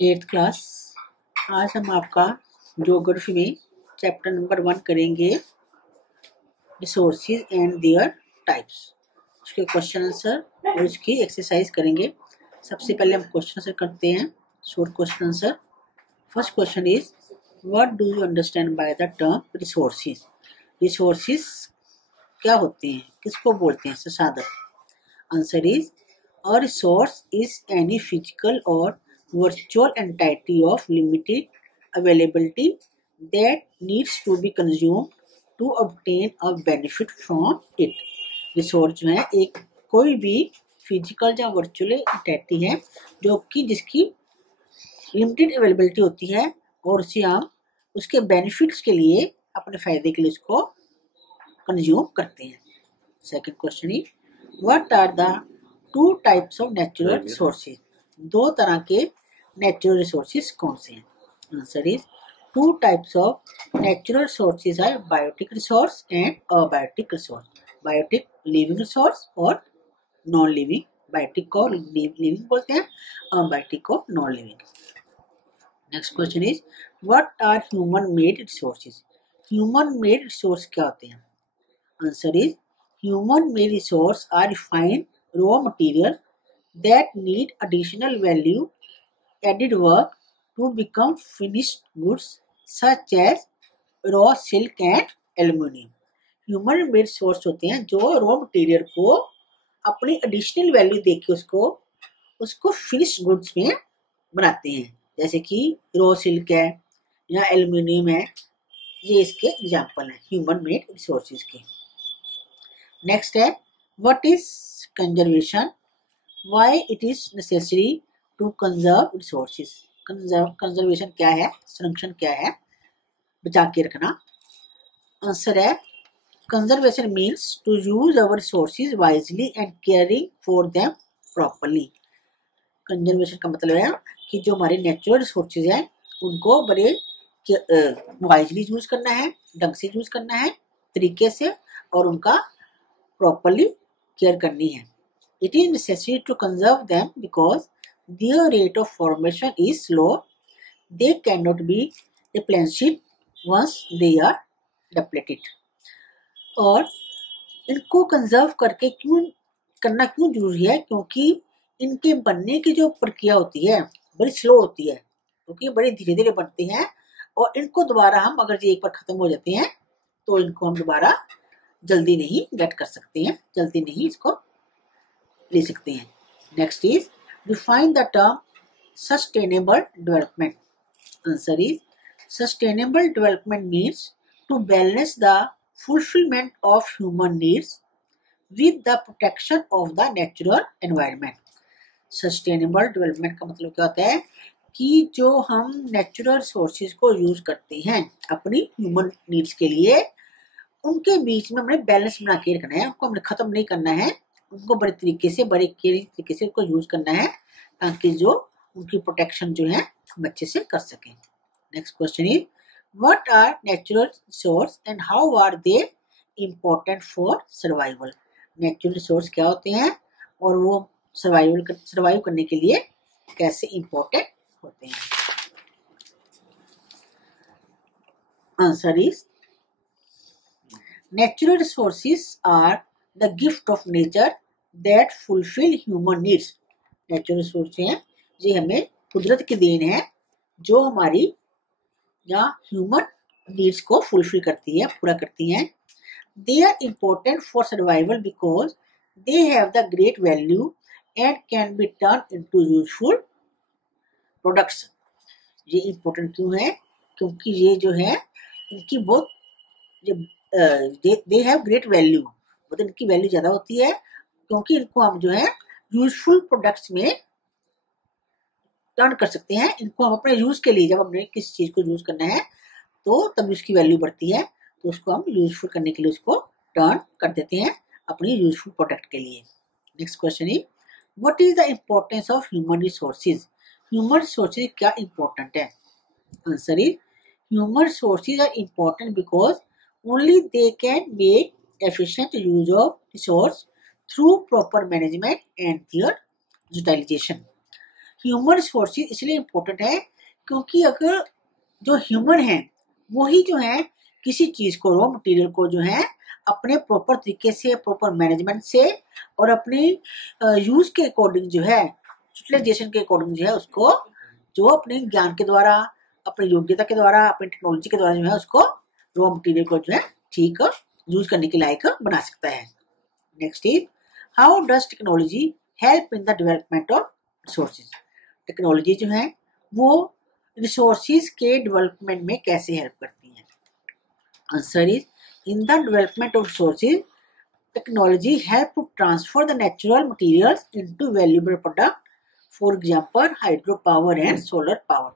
Eighth class. आज हम आपका ज्योग्राफी में चैप्टर नंबर 1 करेंगे, रिसोर्सेज एंड देयर टाइप्स। उसके क्वेश्चन आंसर और उसकी एक्सरसाइज करेंगे। सबसे पहले हम क्वेश्चन आंसर करते हैं। Short question answer. First question is, what do you understand by the term resources? Resources क्या होते हैं, किसको बोलते हैं? संसाधन। Answer is, a resource is any physical or virtual entity of limited availability that needs to be consumed to obtain a benefit from it. Resource जो है एक कोई भी फिजिकल या वर्चुअल एंटिटी है जो कि जिसकी लिमिटेड अवेलेबिलिटी होती है और उसे हम उसके बेनिफिट्स के लिए, अपने फायदे के लिए उसको कंज्यूम करते हैं। Second question is, what are the two types of natural resources? दो तरह के नेचुरल रिसोर्सेज कौन से हैं? Answer is, two types of natural resources are biotic resource and abiotic resource. Biotic living resource और नॉन लिविंग। बायोटिक को living बोलते हैं, अबायोटिक को non living. Next question is, what are human made resources? Human made resource क्या होते हैं? Answer is, human made resource are refined raw material that need additional value added work to become finished goods such as raw silk and aluminium. Human made source होते हैं जो raw material को अपनी additional value देके उसको finish goods में बनाते हैं, जैसे कि रॉ सिल्क है या एल्यूमिनियम है। ये इसके एग्जाम्पल हैं ह्यूमन मेड रिसोर्सेज के। नेक्स्ट है, what is conservation? Why it is necessary to conserve resources? Conservation क्या है, संरक्षण क्या है, बचा के रखना। आंसर है, conservation means to use our resources wisely and caring for them properly. Conservation का मतलब है कि जो हमारे नेचुरल रिसोर्सेज हैं उनको बड़े वाइजली यूज करना है, ढंग से यूज करना है, तरीके से, और उनका प्रॉपरली केयर करनी है। It is necessary to conserve them because their rate of formation is slow. They cannot be replenished once they are depleted. और इनको कंजर्व करके करना क्यों जरूरी है? क्योंकि इनके बनने की जो प्रक्रिया होती है बड़ी स्लो होती है, क्योंकि बड़े धीरे धीरे बनते हैं और इनको दोबारा हम, अगर ये एक बार खत्म हो जाते हैं तो इनको हम दोबारा जल्दी नहीं गेट कर सकते हैं, जल्दी नहीं इसको ले सकते हैं। Next is, define the term sustainable development. Answer is, sustainable development means to balance the fulfilment of human needs with the protection of the natural environment. Sustainable development का मतलब क्या होता है कि जो हम नेचुरल रिसोर्सेज को यूज करते हैं अपनी ह्यूमन नीड्स के लिए, उनके बीच में हमने बैलेंस बना के रखना है, उनको हमने खत्म नहीं करना है, उनको बड़े तरीके से, बड़े तरीके से उनको यूज करना है ताकि जो उनकी प्रोटेक्शन जो है हम अच्छे से कर सकें। Next question is, what are natural resource and how are they important for survival? Natural resource क्या होते हैं और वो सर्वाइव करने के लिए कैसे इम्पोर्टेंट होते हैं? Answer is, natural resources are the gift of nature that fulfill human needs. Natural resources हैं ये हमें कुदरत की देन है जो हमारी या ह्यूमन नीड्स को फुलफिल करती है, पूरा करती हैं। They are important for survival because they have the great value and can be turned into useful products. ये इम्पोर्टेंट क्यों है? क्योंकि ये जो है इनकी बहुत दे हैव ग्रेट वैल्यू, मतलब इनकी वैल्यू ज़्यादा होती है क्योंकि इनको हम जो है यूजफुल प्रोडक्ट्स में टर्न कर सकते हैं। इनको हम अपने यूज़ के लिए, जब हमने किसी चीज़ को यूज़ करना है तो तब उसकी वैल्यू बढ़ती है, तो उसको हम यूजफुल करने के लिए उसको टर्न कर देते हैं अपनी यूजफुल प्रोडक्ट के लिए। Next question is, what is the importance of human resources? Human resources क्या इम्पोर्टेंट है? Answer is, human resources are important because only they can make efficient use of resource through proper management and their utilization. Human resources इसलिए important है क्योंकि अगर जो human है वही जो है किसी चीज को, रॉ मटेरियल को जो है अपने प्रॉपर तरीके से, प्रॉपर मैनेजमेंट से और अपने यूज के अकॉर्डिंग जो है, यूटिलाइजेशन के अकॉर्डिंग जो है उसको, जो अपने ज्ञान के द्वारा, अपनी योग्यता के द्वारा, अपनी टेक्नोलॉजी के द्वारा जो है उसको रॉ मटेरियल को जो है ठीक यूज करने के लायक बना सकता है। Next is how does technology help in the development of resources. Technology जो है वो रिसोर्सेज के डेवलपमेंट में कैसे हेल्प करती है। Answer is in the development of resources technology help to transfer the natural materials into valuable product, for example hydro power and solar power.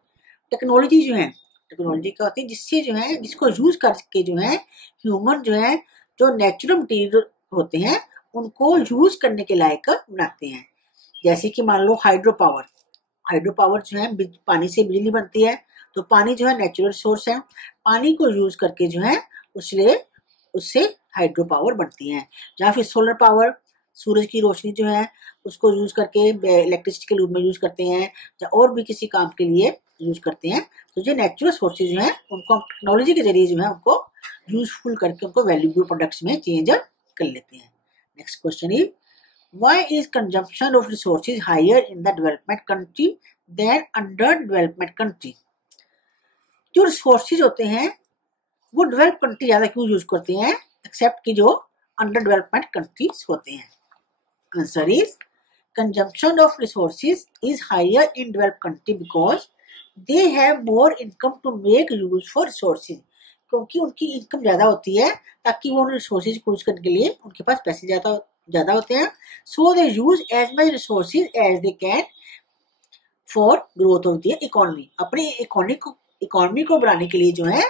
Technology जो है, टेक्नोलॉजी क्या होती है जिससे जो है, जिसको यूज करके जो है ह्यूमन जो है जो नेचुरल मटेरियल होते हैं उनको यूज करने के लायक बनाते हैं। जैसे कि मान लो हाइड्रो पावर, हाइड्रो पावर जो है पानी से बिजली बनती है, तो पानी जो है नेचुरल सोर्स है, पानी को यूज करके जो है उससे हाइड्रो पावर बनती है। या फिर सोलर पावर, सूरज की रोशनी जो है उसको यूज करके इलेक्ट्रिसिटी के रूप में यूज करते हैं या और भी किसी काम के लिए यूज करते हैं। तो जो नेचुरल सोर्सेज जो है उनको हम टेक्नोलॉजी के जरिए जो है उनको यूजफुल करके उनको वैल्यूएबल प्रोडक्ट्स में चेंज कर लेते हैं। Next question is why is consumption of resources higher in the development country than under development country. जो रिसोर्सेज होते हैं वो डेवलप कंट्री ज्यादा क्यों यूज करते हैं एक्सेप्ट कि जो अंडर डेवलपमेंट कंट्रीज होते हैं। Answer is consumption of resources is higher in developed country because they have more income to make use for resources। क्योंकि उनकी इनकम ज्यादा होती है ताकि वो उन रिसोर्सेज को यूज करने के लिए उनके पास पैसे ज्यादा होते हैं। So they use as much resources as they can for growth of the economy. अपनी इकोनॉमी को बढ़ाने के लिए जो है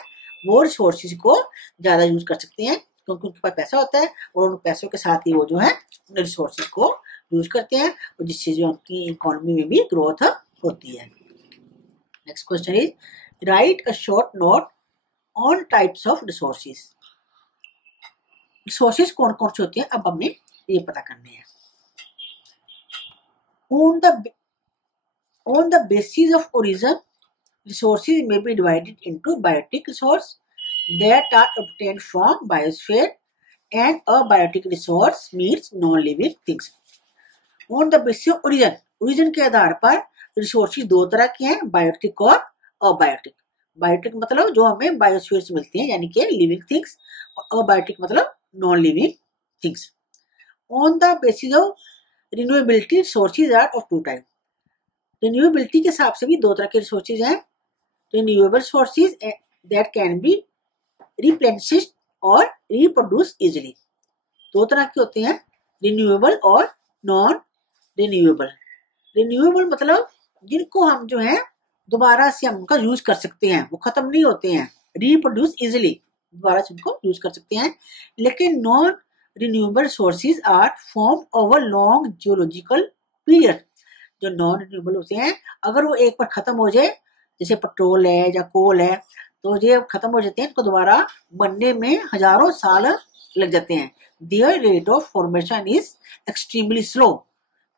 वो रिसोर्सेज को ज्यादा यूज कर सकते हैं क्योंकि उनके पास पैसा होता है और उन पैसों के साथ ही वो जो है रिसोर्सेज को यूज करते हैं और जिससे जो उनकी इकोनॉमी में भी ग्रोथ होती है। Next question is right a short note on types of resources. Resources कौन कौन से होते हैं अब हमें ये पता करने हैं। On the basis of origin resources may be divided into biotic resource that are obtained from biosphere and abiotic resource means non-living things। On the basis of origin के आधार पर रिसोर्सेज दो तरह के हैं, बायोटिक और अबायोटिक। बायोटिक मतलब जो हमें बायोस्फीयर से मिलती हैं यानी कि लिविंग थिंग्स, और अबायोटिक मतलब non living things. On the basis of renewability resources are of two type. Renewability के हिसाब से भी दो तरह के रिसोर्सेज हैं, renewable sources that can be replenished और reproduced easily। दो तरह के होते हैं, रिन्यूएबल और नॉन रिन्यूएबल। रिन्यूएबल मतलब जिनको हम जो है दोबारा से हम उनका यूज कर सकते हैं, वो खत्म नहीं होते हैं, रिप्रोड्यूस इजिली, दोबारा से उनको यूज कर सकते हैं। लेकिन non renewable sources are form over long geological period. जो नॉन रिन्यूएबल होते हैं अगर वो एक बार खत्म हो जाए, जैसे पेट्रोल है या कोल है, तो ये खत्म हो जाते हैं, इनको दोबारा बनने में हजारों साल लग जाते हैं। There rate of formation is extremely slow,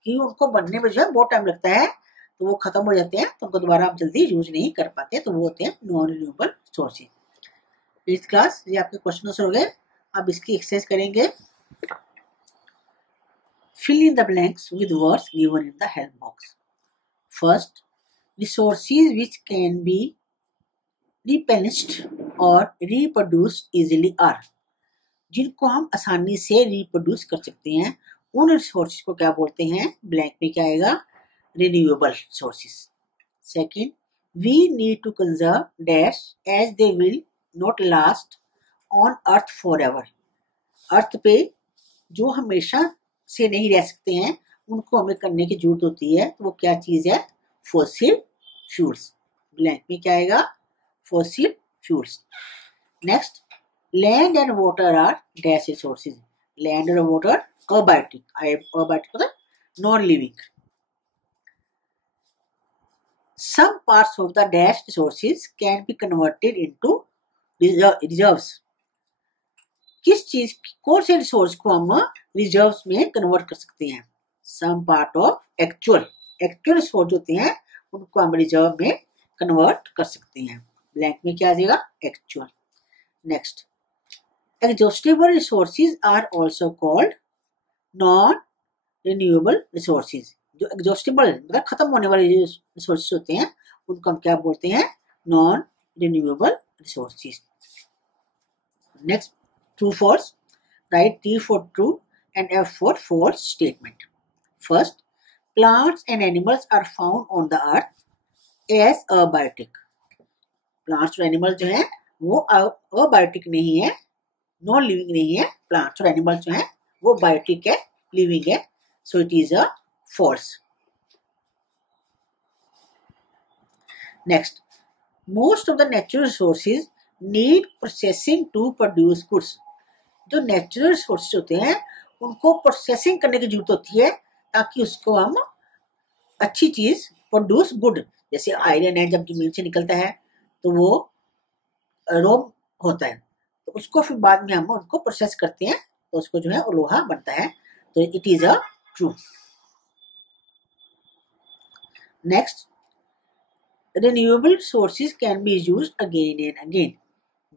कि उनको बनने में जो है बहुत टाइम लगता है, तो वो खत्म हो जाते हैं, तो उनको दोबारा आप जल्दी यूज नहीं कर पाते, तो वो होते हैं नॉन रिन्यूएबल सोर्सेज। इस क्लास ये आपके क्वेश्चन आंसर हो गए। अब इसकी एक्सरसाइज करेंगे। Fill in the blanks with words given in the help box. First, resources which can be replenished or reproduced easily are। जिनको हम आसानी से रिप्रोड्यूस कर सकते हैं उन रिसोर्सेज को क्या बोलते हैं, ब्लैंक में क्या आएगा, renewable sources. Second, we need to conserve dash as they will not last on earth forever. Earth पे जो हमेशा से नहीं रह सकते हैं उनको हमें करने की जरूरत होती है, तो वो क्या चीज है, फॉसिल फ्यूल्स। ब्लैंक में क्या आएगा, fossil fuels. Next, land and water are dash resources. Land और वाटर अबायोटिक, अबायोटिक मतलब non living. Some parts of the dash resources can be converted into reserves. किस चीज, कौन से रिसोर्स को हम रिजर्व्स में कन्वर्ट कर सकते हैं, some part of actual actual resource होते हैं उनको हम रिजर्व में कन्वर्ट कर सकते हैं। ब्लैंक में क्या आ जाएगा? Actual. Next, exhaustible resources are also called non renewable resources. जो एग्जॉस्टिबल मतलब खत्म होने वाले रिसोर्सेज होते हैं उनको हम क्या बोलते हैं? Non renewable resources. Next, true false, right T for true and F for false statement. First, plants and animals are found on the earth as abiotic. Plants और एनिमल जो है वो अबायोटिक नहीं है, नॉन लिविंग नहीं है। Plants और animal जो है वो बायोटिक है, लिविंग है। So it is a false. Next, most of the natural resources need processing to produce goods. जो नेचुरल रिसोर्सेज होते हैं उनको प्रोसेसिंग करने की जरूरत होती है ताकि उसको हम अच्छी चीज प्रोड्यूस गुड। जैसे आयरन है, जब जमीन से निकलता है तो वो रॉ होता है, तो उसको फिर बाद में हम उनको प्रोसेस करते हैं तो उसको जो है वो लोहा बनता है। तो it is a true. Next, renewable sources can be used again and again.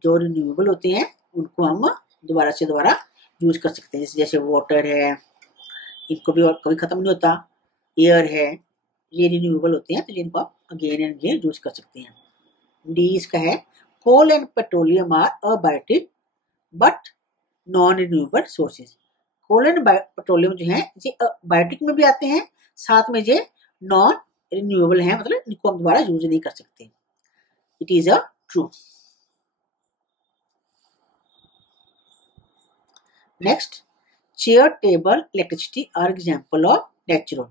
जो रिन्यूएबल होते हैं उनको हम दोबारा से दोबारा यूज कर सकते हैं। जैसे वाटर है, इनको भी कभी खत्म नहीं होता। एयर है, ये रिन्यूएबल होते हैं तो जिनको आप अगेन एंड अगेन यूज कर सकते हैं। डी इसका है, coal and petroleum are abiotic but non renewable sources. Coal and petroleum जो है ये बायोटिक में भी आते हैं, साथ में ये नॉन रिन्यूएबल है, मतलब इनको हम दोबारा यूज नहीं कर सकते। It is a true. Next, chair table electricity are example of natural.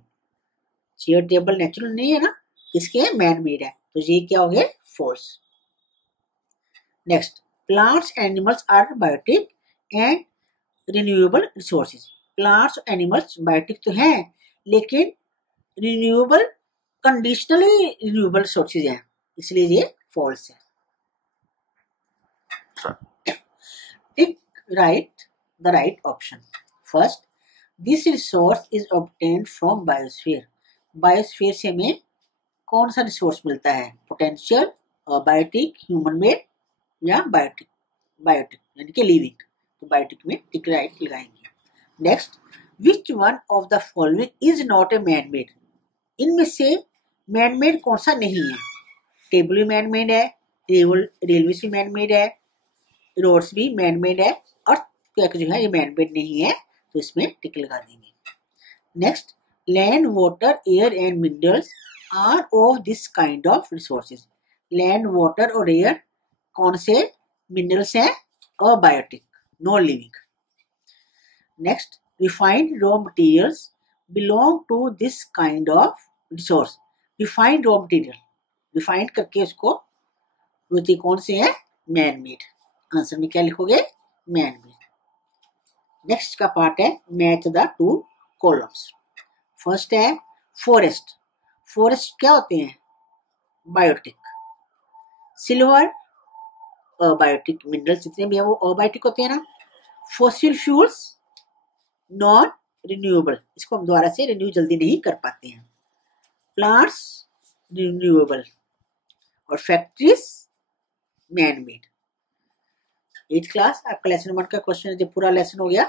Chair table natural नहीं है ना, किसके है? मैन मेड है, तो ये क्या हो गया? False. Next, plants animals are biotic and renewable resources. Plants और एनिमल्स बायोटिक तो हैं लेकिन रिन्यूएबल कंडीशनली रिन्यूएबल रिसोर्सेज हैं, इसलिए ये फॉल्स है। टिक right the right option. First, this resource is obtained from biosphere. Biosphere से हमें कौन सा रिसोर्स मिलता है? पोटेंशियल, बायोटिक, ह्यूमन मेड या बायोटिक? बायोटिक यानी कि लिविंग, तो बायोटिक में टिक राइट लगाएंगे। Next, which one of the following is not a man made. इनमें से मैन मेड कौन सा नहीं है? टेबल भी मैन मेड है, रेलवे भी मैन मेड है, रोड्स भी मैन मेड है, और जो है ये मैन मेड नहीं है, तो इसमें टिक लगा देंगे। Next, land, water, air and minerals are of this kind of resources. Land, water और एयर कौन से मिनरल्स हैं? Abiotic, non living. Next, refined raw materials belong to this kind of resource. Refined raw material, refined करके उसको वो कौन से हैं? Man made. आंसर में क्या लिखोगे? Man made. नेक्स्ट का पार्ट है match the two columns. First है फॉरेस्ट। फॉरेस्ट क्या होते हैं? बायोटिक। सिल्वर अबायोटिक, मिनरल्स जितने भी हैं वो अबायोटिक होते हैं ना। फॉसिल फ्यूल्स नॉन रिन्यूएबल, इसको हम दोबारा से रिन्यू जल्दी नहीं कर पाते हैं। प्लांट्स रिन्यूएबल, और factories man made. 8th class आपका लेसन 1 का क्वेश्चन जब पूरा लेसन हो गया